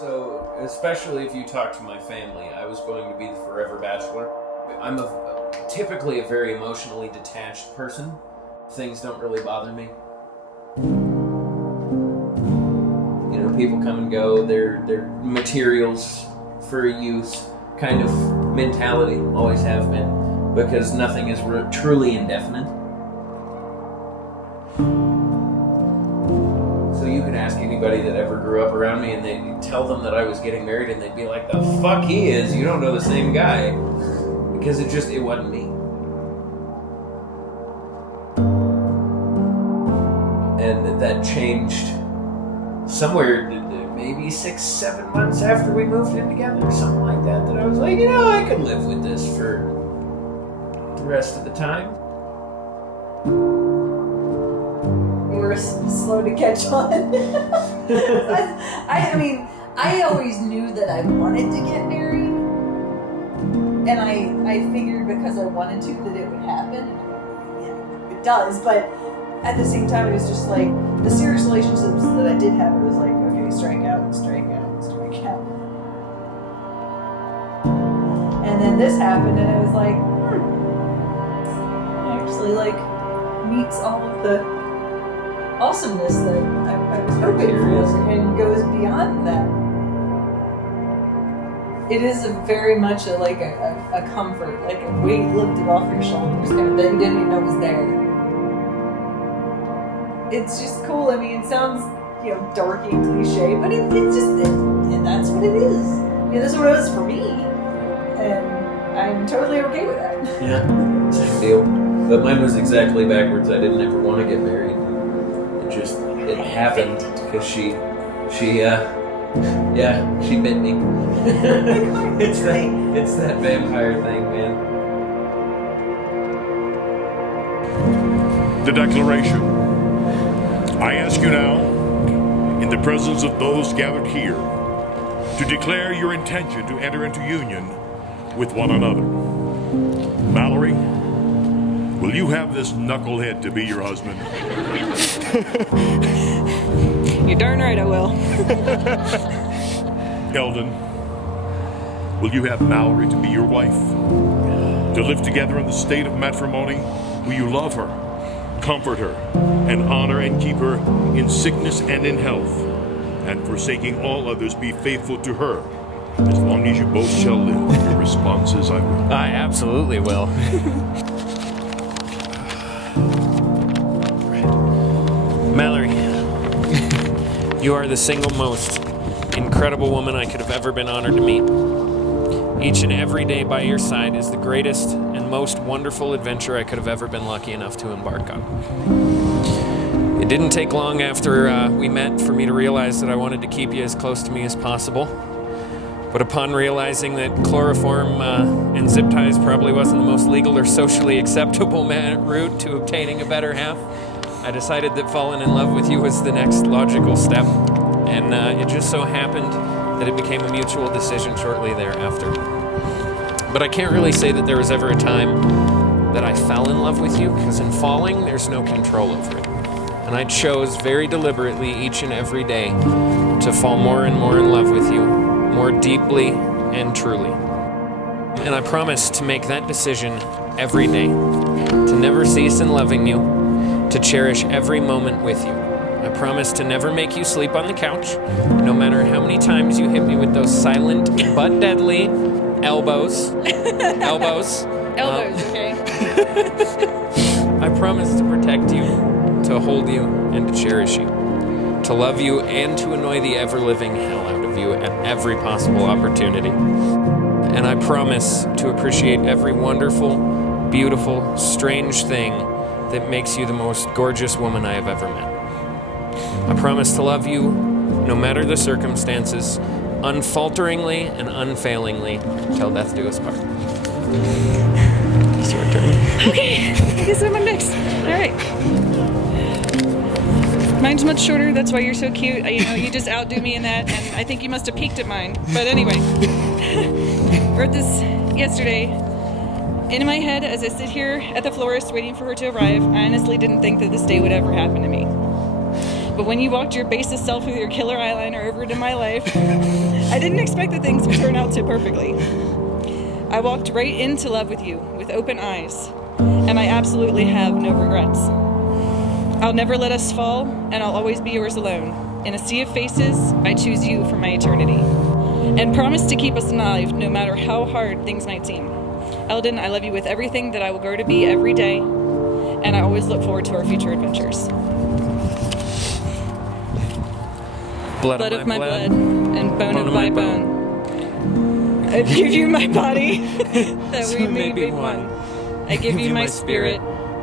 So, especially if you talk to my family, I was going to be the forever bachelor. I'm typically a very emotionally detached person. Things don't really bother me. You know, people come and go. They're materials for use kind of mentality. Always have been. Because nothing is truly indefinite. So you could ask anybody that ever grew up around me and they'd tell them that I was getting married and they'd be like, the fuck he is? You don't know the same guy. Because it wasn't me. And that changed somewhere, maybe 6-7 months after we moved in together, or something like that, that I was like, I could live with this for the rest of the time. You were slow to catch on. I mean, I always knew that I wanted to get married. And I figured because I wanted to that it would happen. Yeah, it does, but at the same time, it was just like the serious relationships that I did have, it was like, okay, strike out, strike out, strike out. And then this happened, and it was like, actually, like, meets all of the awesomeness that I was hoping for, and goes beyond that. It is very much a comfort, like a weight lifted off your shoulders, kind of that you didn't even know was there. It's just cool. I mean, it sounds, dorky and cliche, but and that's what it is. This is what it is for me, and I'm totally okay with that. Yeah, same deal. But mine was exactly backwards. I didn't ever want to get married. It happened because she bit me. It's that vampire thing, man. The declaration. I ask you now, in the presence of those gathered here, to declare your intention to enter into union with one another. Mallorie, will you have this knucklehead to be your husband? You're darn right I will. Eldon, will you have Mallorie to be your wife? To live together in the state of matrimony? Will you love her, comfort her, and honor and keep her in sickness and in health, and forsaking all others, be faithful to her, as long as you both shall live? The response is, I will. I absolutely will. Mallorie, you are the single most incredible woman I could have ever been honored to meet. Each and every day by your side is the greatest and most wonderful adventure I could have ever been lucky enough to embark on. It didn't take long after we met for me to realize that I wanted to keep you as close to me as possible. But upon realizing that chloroform and zip ties probably wasn't the most legal or socially acceptable route to obtaining a better half, I decided that falling in love with you was the next logical step. And it just so happened that it became a mutual decision shortly thereafter. But I can't really say that there was ever a time that I fell in love with you, because in falling, there's no control over it. And I chose very deliberately each and every day to fall more and more in love with you, more deeply and truly. And I promise to make that decision every day, to never cease in loving you, to cherish every moment with you. I promise to never make you sleep on the couch, no matter how many times you hit me with those silent but deadly elbows. Elbows, okay. I promise to protect you, to hold you, and to cherish you, to love you and to annoy the ever-living hell out of you at every possible opportunity. And I promise to appreciate every wonderful, beautiful, strange thing that makes you the most gorgeous woman I have ever met. I promise to love you, no matter the circumstances, unfalteringly and unfailingly, till death do us part. It's your turn. Okay, I guess I'm up next. All right. Mine's much shorter, that's why you're so cute. You just outdo me in that, and I think you must have peeked at mine. But anyway, wrote this yesterday. In my head, as I sit here at the florist waiting for her to arrive, I honestly didn't think that this day would ever happen to me. But when you walked your basest self with your killer eyeliner over into my life, I didn't expect that things would turn out so perfectly. I walked right into love with you, with open eyes, and I absolutely have no regrets. I'll never let us fall, and I'll always be yours alone. In a sea of faces, I choose you for my eternity. And promise to keep us alive, no matter how hard things might seem. Eldon, I love you with everything that I will grow to be every day, and I always look forward to our future adventures. Blood of my blood, and bone of my bone. I give you my body, that So we may be one. I give you my spirit,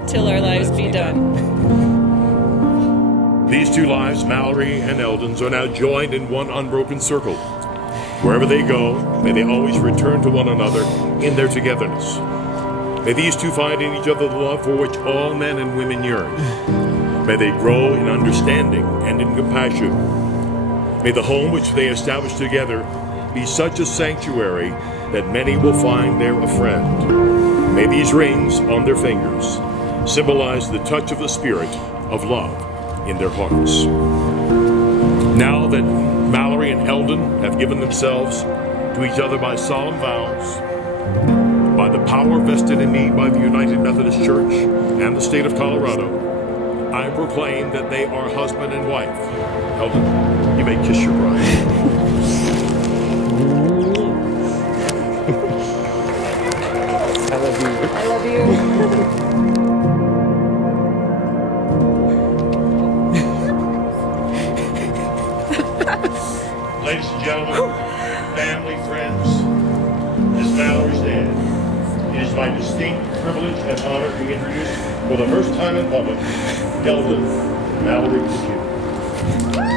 till our lives be done. These two lives, Mallory and Eldon's, are now joined in one unbroken circle. Wherever they go, may they always return to one another in their togetherness. May these two find in each other the love for which all men and women yearn. May they grow in understanding and in compassion. May the home which they establish together be such a sanctuary that many will find there a friend. May these rings on their fingers symbolize the touch of the spirit of love in their hearts. Now that Mallory and Eldon have given themselves to each other by solemn vows, by the power vested in me by the United Methodist Church and the state of Colorado, I proclaim that they are husband and wife. Eldon, you may kiss your bride. I love you. I love you. Ladies and gentlemen, family, friends, as Mallory's dad, it is my distinct privilege and honor to introduce, for the first time in public, Eldon Mallorie to you.